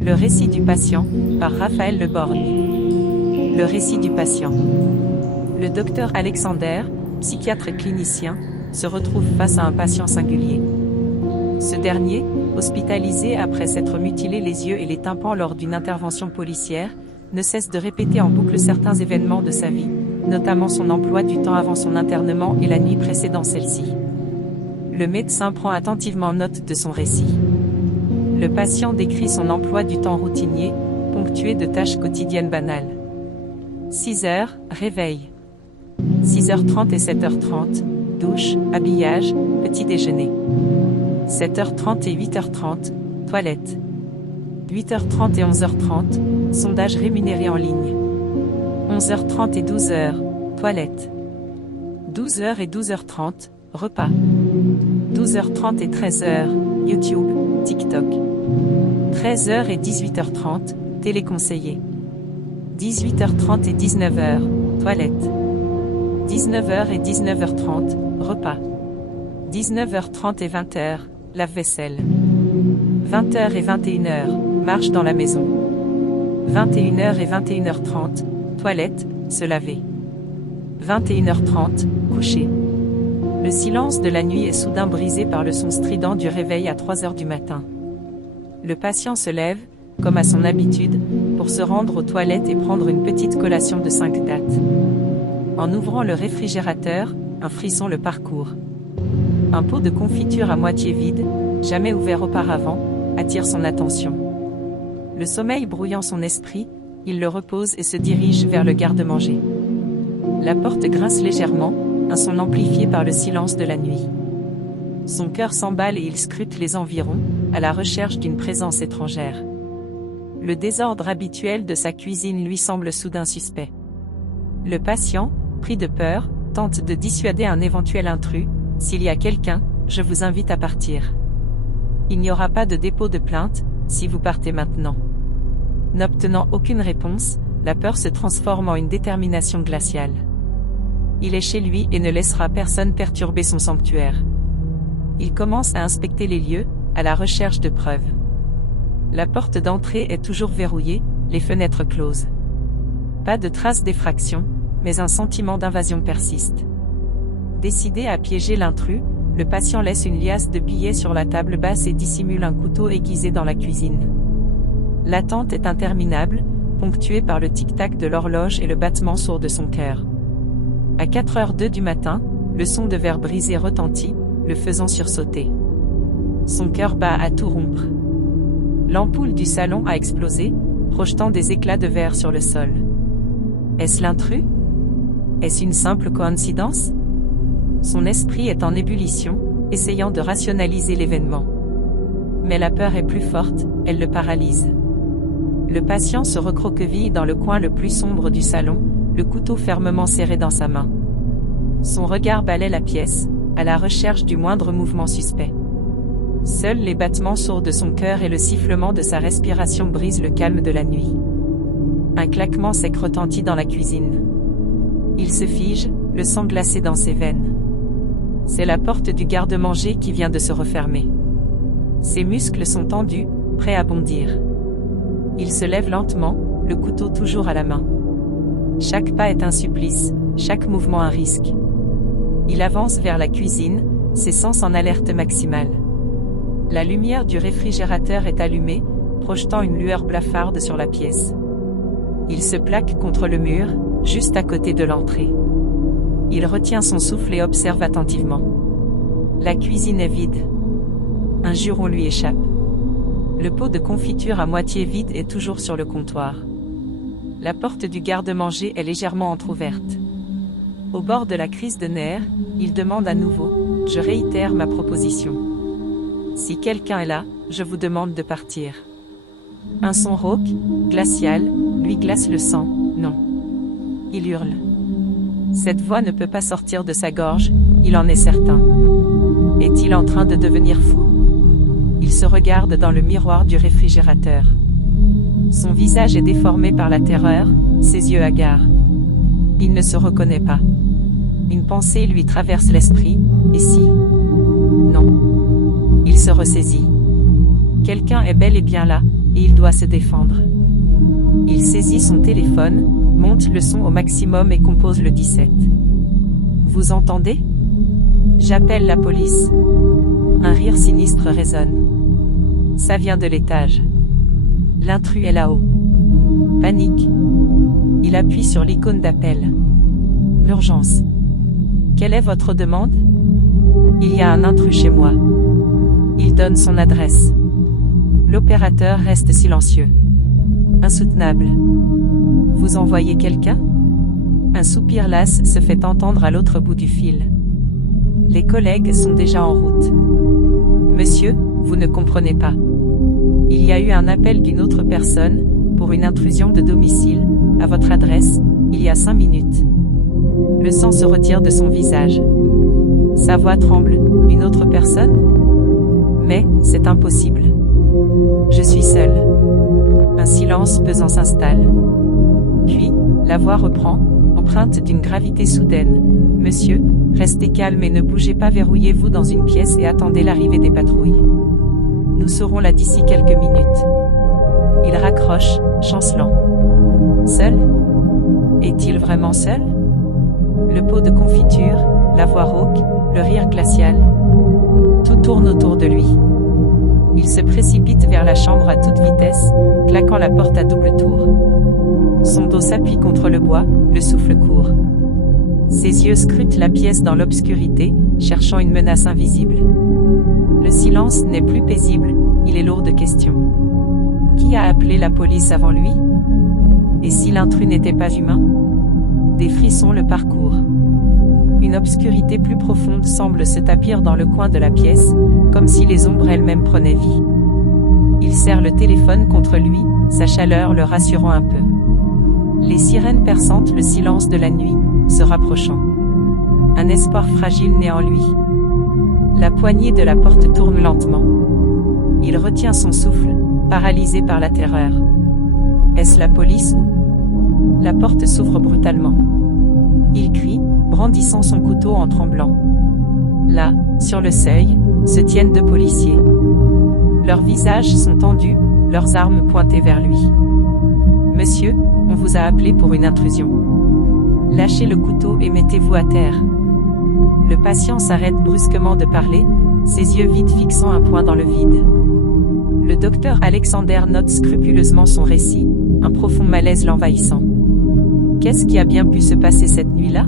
Le récit du patient, par Raphaël Le Borgne. Le récit du patient. Le docteur Alexander, psychiatre et clinicien, se retrouve face à un patient singulier. Ce dernier, hospitalisé après s'être mutilé les yeux et les tympans lors d'une intervention policière, ne cesse de répéter en boucle certains événements de sa vie, notamment son emploi du temps avant son internement et la nuit précédant celle-ci. Le médecin prend attentivement note de son récit. Le patient décrit son emploi du temps routinier, ponctué de tâches quotidiennes banales. 6 heures, réveil. 6h30 et 7h30, douche, habillage, petit déjeuner. 7h30 et 8h30, toilette. 8h30 et 11h30, sondage rémunéré en ligne. 11h30 et 12h, toilette. 12h et 12h30, repas. 12h30 et 13h, YouTube, TikTok. 13h et 18h30, téléconseiller. 18h30 et 19h, toilette. 19h et 19h30, repas. 19h30 et 20h, lave-vaisselle. 20h et 21h, marche dans la maison. 21h et 21h30, toilette, se laver. 21h30, coucher. Le silence de la nuit est soudain brisé par le son strident du réveil à 3h du matin. Le patient se lève, comme à son habitude, pour se rendre aux toilettes et prendre une petite collation de 5 dattes. En ouvrant le réfrigérateur, un frisson le parcourt. Un pot de confiture à moitié vide, jamais ouvert auparavant, attire son attention. Le sommeil brouillant son esprit, il le repose et se dirige vers le garde-manger. La porte grince légèrement, un son amplifié par le silence de la nuit. Son cœur s'emballe et il scrute les environs, à la recherche d'une présence étrangère. Le désordre habituel de sa cuisine lui semble soudain suspect. Le patient, pris de peur, tente de dissuader un éventuel intrus. « S'il y a quelqu'un, je vous invite à partir. Il n'y aura pas de dépôt de plainte, si vous partez maintenant. » N'obtenant aucune réponse, la peur se transforme en une détermination glaciale. Il est chez lui et ne laissera personne perturber son sanctuaire. Il commence à inspecter les lieux, à la recherche de preuves. La porte d'entrée est toujours verrouillée, les fenêtres closes. Pas de traces d'effraction, mais un sentiment d'invasion persiste. Décidé à piéger l'intrus, le patient laisse une liasse de billets sur la table basse et dissimule un couteau aiguisé dans la cuisine. L'attente est interminable, ponctuée par le tic-tac de l'horloge et le battement sourd de son cœur. À 4h02 du matin, le son de verre brisé retentit, le faisant sursauter. Son cœur bat à tout rompre. L'ampoule du salon a explosé, projetant des éclats de verre sur le sol. Est-ce l'intrus? Est-ce une simple coïncidence? Son esprit est en ébullition, essayant de rationaliser l'événement. Mais la peur est plus forte, elle le paralyse. Le patient se recroqueville dans le coin le plus sombre du salon, le couteau fermement serré dans sa main. Son regard balaie la pièce, à la recherche du moindre mouvement suspect. Seuls les battements sourds de son cœur et le sifflement de sa respiration brisent le calme de la nuit. Un claquement sec retentit dans la cuisine. Il se fige, le sang glacé dans ses veines. C'est la porte du garde-manger qui vient de se refermer. Ses muscles sont tendus, prêts à bondir. Il se lève lentement, le couteau toujours à la main. Chaque pas est un supplice, chaque mouvement un risque. Il avance vers la cuisine, ses sens en alerte maximale. La lumière du réfrigérateur est allumée, projetant une lueur blafarde sur la pièce. Il se plaque contre le mur, juste à côté de l'entrée. Il retient son souffle et observe attentivement. La cuisine est vide. Un juron lui échappe. Le pot de confiture à moitié vide est toujours sur le comptoir. La porte du garde-manger est légèrement entr'ouverte. Au bord de la crise de nerfs, il demande à nouveau « Je réitère ma proposition. Si quelqu'un est là, je vous demande de partir. » Un son rauque, glacial, lui glace le sang. Non. Il hurle. Cette voix ne peut pas sortir de sa gorge, il en est certain. Est-il en train de devenir fou? Il se regarde dans le miroir du réfrigérateur. Son visage est déformé par la terreur, ses yeux hagards. Il ne se reconnaît pas. Une pensée lui traverse l'esprit, et si? Non. Il se ressaisit. Quelqu'un est bel et bien là, et il doit se défendre. Il saisit son téléphone, monte le son au maximum et compose le 17. Vous entendez? J'appelle la police. Un rire sinistre résonne. Ça vient de l'étage. L'intrus est là-haut. Panique. Il appuie sur l'icône d'appel. L'urgence. Quelle est votre demande? Il y a un intrus chez moi. Il donne son adresse. L'opérateur reste silencieux. Insoutenable. Vous envoyez quelqu'un? Un soupir las se fait entendre à l'autre bout du fil. Les collègues sont déjà en route. Monsieur, vous ne comprenez pas. Il y a eu un appel d'une autre personne, pour une intrusion de domicile, à votre adresse, il y a 5 minutes. Le sang se retire de son visage. Sa voix tremble. Une autre personne? Mais, c'est impossible. Je suis seul. Un silence pesant s'installe. Puis, la voix reprend, empreinte d'une gravité soudaine. Monsieur, restez calme et ne bougez pas, verrouillez-vous dans une pièce et attendez l'arrivée des patrouilles. Nous serons là d'ici quelques minutes. Il raccroche, chancelant. Seul? Est-il vraiment seul? Le pot de confiture, la voix rauque, le rire glacial. Tout tourne autour de lui. Il se précipite vers la chambre à toute vitesse, claquant la porte à double tour. Son dos s'appuie contre le bois, le souffle court. Ses yeux scrutent la pièce dans l'obscurité, cherchant une menace invisible. Le silence n'est plus paisible, il est lourd de questions. Qui a appelé la police avant lui? Et si l'intrus n'était pas humain? Des frissons le parcourent. Une obscurité plus profonde semble se tapir dans le coin de la pièce, comme si les ombres elles-mêmes prenaient vie. Il serre le téléphone contre lui, sa chaleur le rassurant un peu. Les sirènes perçantent le silence de la nuit, se rapprochant. Un espoir fragile naît en lui. La poignée de la porte tourne lentement. Il retient son souffle, paralysé par la terreur. Est-ce la police ou... La porte s'ouvre brutalement. Il crie, brandissant son couteau en tremblant. Là, sur le seuil, se tiennent 2 policiers. Leurs visages sont tendus, leurs armes pointées vers lui. « Monsieur, on vous a appelé pour une intrusion. Lâchez le couteau et mettez-vous à terre. » Le patient s'arrête brusquement de parler, ses yeux vides fixant un point dans le vide. Le docteur Alexander note scrupuleusement son récit, un profond malaise l'envahissant. Qu'est-ce qui a bien pu se passer cette nuit-là?